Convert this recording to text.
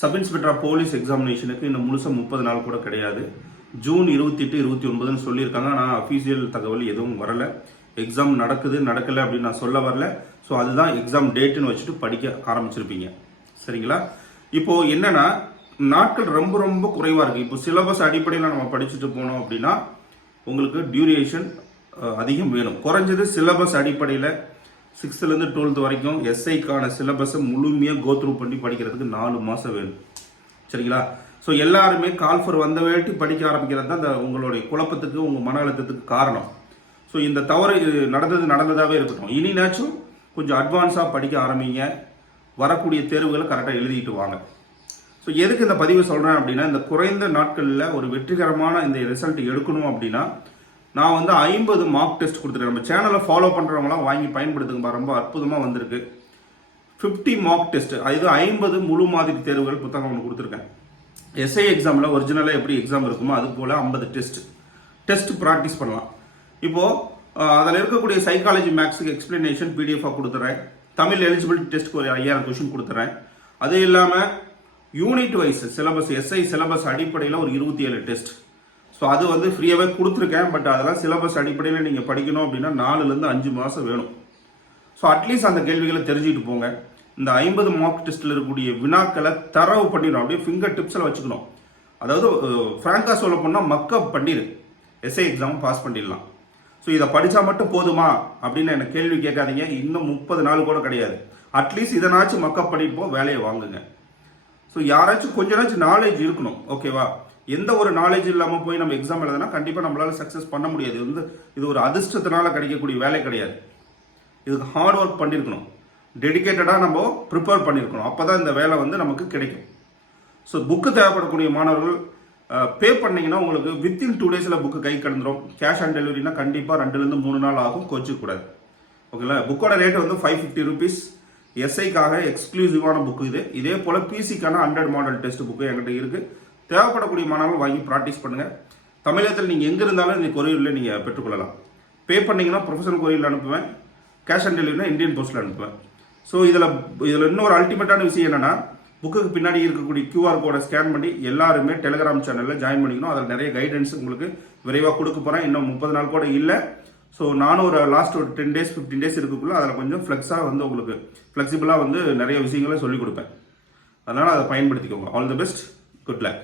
Sub inspector police எக்ஸாமினேஷனுக்கு இன்னும் முழுசாக 30 நாள் கூட கிடையாது. ஜூன் 28, 29ன்னு சொல்லியிருக்காங்க. ஆனால் அஃபீஷியல் தகவல் எதுவும் வரல. எக்ஸாம் நடக்குது நடக்கலை அப்படின்னு நான் சொல்ல வரல. ஸோ அதுதான் எக்ஸாம் டேட்டுன்னு வச்சுட்டு படிக்க ஆரம்பிச்சிருப்பீங்க. சரிங்களா? இப்போ என்னன்னா நாட்கள் ரொம்ப ரொம்ப குறைவாக இருக்குது. இப்போ சிலபஸ் அடிப்படையில் நம்ம படிச்சுட்டு போனோம் அப்படின்னா உங்களுக்கு டியூரேஷன் அதிகம் வேணும். குறைஞ்சது சிலபஸ் அடிப்படையில் 6th-லேருந்து 12th வரைக்கும் எஸ்ஐக்கான சிலபஸை முழுமையாக கோத்ரூ பண்ணி படிக்கிறதுக்கு 4 மாதம் வேணும். சரிங்களா? ஸோ எல்லாருமே கால்ஃபர் வந்த வேட்டி படிக்க ஆரம்பிக்கிறது தான் இந்த உங்களுடைய குழப்பத்துக்கு உங்கள் மன அழுத்தத்துக்கு காரணம். ஸோ இந்த தவறு நடந்ததாகவே இருக்கட்டும். இனினாச்சும் கொஞ்சம் அட்வான்ஸாக படிக்க ஆரம்பிங்க. வரக்கூடிய தேர்வுகளை கரெக்டாக எழுதிட்டு வாங்க. ஸோ எதுக்கு இந்த பதிவு சொல்கிறேன் அப்படின்னா, இந்த குறைந்த நாட்களில் ஒரு வெற்றிகரமான இந்த ரிசல்ட் எடுக்கணும் அப்படின்னா நான் 50 மார்க் டெஸ்ட் கொடுத்துருக்கேன். நம்ம சேனலை ஃபாலோ பண்ணுறவங்களாம் வாங்கி பயன்படுத்துங்க. ரொம்ப அற்புதமாக வந்திருக்கு. 50 மார்க் டெஸ்ட், இது 50 முழு மாதிரி தேர்வுகள் புத்தகம் ஒன்று கொடுத்துருக்கேன். எஸ்ஐ எக்ஸாமில் ஒரிஜினலாக எப்படி எக்ஸாம் இருக்குமோ அது போல் 50 டெஸ்ட் ப்ராக்டிஸ் பண்ணலாம். இப்போது அதில் இருக்கக்கூடிய சைக்காலஜி மேக்ஸுக்கு எக்ஸ்பிளனேஷன் பிடிஎஃபாக கொடுத்துறேன். தமிழ் எலிஜிபிலிட்டி டெஸ்ட்க்கு ஒரு 5000 கொஷின் கொடுத்துறேன். அது இல்லாமல் unit wise syllabus SI syllabus அடிப்படையில் ஒரு 27 டெஸ்ட். ஸோ அது ஃப்ரீயாகவே கொடுத்துருக்கேன். பட் அதெல்லாம் சிலபஸ் அடிப்படையில் நீங்கள் படிக்கணும் அப்படின்னா 4லேருந்து 5 மாதம் வேணும். ஸோ அட்லீஸ்ட் அந்த கேள்விகளை தெரிஞ்சுட்டு போங்க. இந்த 50 மார்க் டெஸ்ட்டில் இருக்கக்கூடிய வினாக்களை தரவு பண்ணிடணும். அப்படியே ஃபிங்கர் டிப்ஸில் வச்சுக்கணும். அதாவது ஃப்ராங்காக சொல்ல போனால் மக்கப் பண்ணிடு, எஸ்ஐ எக்ஸாம் பாஸ் பண்ணிடலாம். ஸோ இதை படித்தா மட்டும் போதுமா அப்படின்னு எனக்கு கேள்வி கேட்காதீங்க. இன்னும் 30 நாள் கூட கிடையாது. அட்லீஸ்ட் இதனாச்சும் மக்கப் பண்ணிட்டு வேலையை வாங்குங்க. ஸோ யாராச்சும் கொஞ்சனாச்சும் நாலேஜ் இருக்கணும். ஓகேவா? எந்த ஒரு நாலேஜ் இல்லாமல் போய் நம்ம எக்ஸாம் எழுதுனா கண்டிப்பாக நம்மளால சக்ஸஸ் பண்ண முடியாது. இது ஒரு அதிர்ஷ்டத்தினால கிடைக்கக்கூடிய வேலை கிடையாது. இதுக்கு ஹார்ட் ஒர்க் பண்ணியிருக்கணும். டெடிக்கேட்டடாக நம்ம ப்ரிப்பேர் பண்ணியிருக்கணும். அப்போ தான் இந்த வேலை நமக்கு கிடைக்கும். ஸோ புக்கு தேவைப்படக்கூடிய மாணவர்கள் பே பண்ணிங்கன்னா உங்களுக்கு வித்தின் 2 days புக்கு கை கடந்துடும். கேஷ் ஆன் டெலிவரினா கண்டிப்பாக 2லேருந்து 3 நாள் ஆகும். கோச்சிக்கூடாது. ஓகேங்களா? புக்கோட ரேட் 550 rupees. எஸ்ஐக்காக எக்ஸ்க்ளூசிவான புக்கு இது. இதே போல் பிசிக்கான 100 மாடல் டெஸ்ட் புக்கு என்கிட்ட இருக்குது. தேவைப்படக்கூடிய மாணவர்கள் வாங்கி ப்ராக்டிஸ் பண்ணுங்கள். தமிழகத்தில் நீங்கள் எங்கே இருந்தாலும் இந்த கொரியரில் நீங்கள் பெற்றுக்கொள்ளலாம். பே பண்ணிங்கன்னா ப்ரொஃபஷனல் கொரியரில் அனுப்புவேன். கேஷ் ஆன் டெலிவரினா இந்தியன் போஸ்ட்டில் அனுப்புவேன். ஸோ இதில் இன்னொரு அல்டிமேட்டான விஷயம் என்னென்னா, புக்குக்கு பின்னாடி இருக்கக்கூடிய QR கோடை ஸ்கேன் பண்ணி எல்லாருமே டெலிகிராம் சேனலில் ஜாயின் பண்ணிக்கணும். அதில் நிறைய கைடன்ஸ் உங்களுக்கு விரைவாக கொடுக்க போகிறேன். இன்னும் 30 நாள் கூட இல்லை. ஸோ நானும் ஒரு லாஸ்ட் ஒரு 10 days 15 days இருக்குள்ள அதில் கொஞ்சம் ஃப்ளெக்ஸாக உங்களுக்கு ஃப்ளெக்சிபிளாக நிறைய விஷயங்களை சொல்லிக் கொடுப்பேன். அதனால் அதை பயன்படுத்திக்கோங்க. All the best. Good luck.